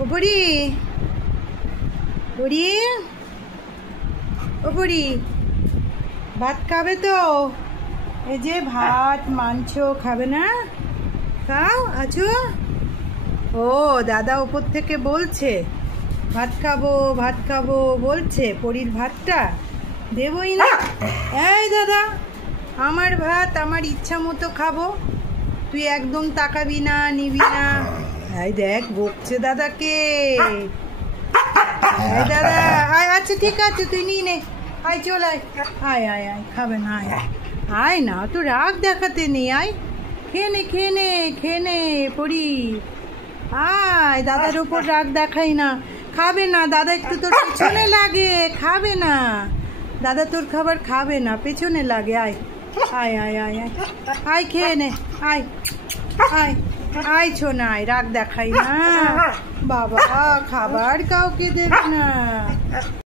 ও পরি, পরি, ও পরি, ভাত খাবে তো? এই যে ভাত মাংস খাবে না? খাও আছো? ও দাদা উপর থেকে বলছে ভাত খাবো ভাত খাবো বলছে, পরির ভাতটা দেবই না। এই দাদা, আমার ভাত আমার ইচ্ছা মতো খাবো, তুই একদম তাকাবি না, নিবি না। এই দেখ বকছে দাদাকে। এই দাদা, আয়, আচ্ছা ঠিক আছে তুই নিয়ে নে, আয় চল আয়, আয় আয় আয়, খাবে না, আয় আয় না, তো রাগ দেখাতে নেই, আয় খেয়ে নে খেয়ে নে খেয়ে নে পরি, আয়, দাদার উপর রাগ দেখাই না। খাবে না দাদা, একটু তোর পেছনে লাগে, খাবে না দাদা, তোর খাবার খাবে না, পেছনে লাগে, আয় আয় আয় আয় আয়, আয় খেয়ে নে, আয় আয় আয় ছোনা, আয়, রাগ দেখাই না বাবা, খাবার কাউকে দেবে না।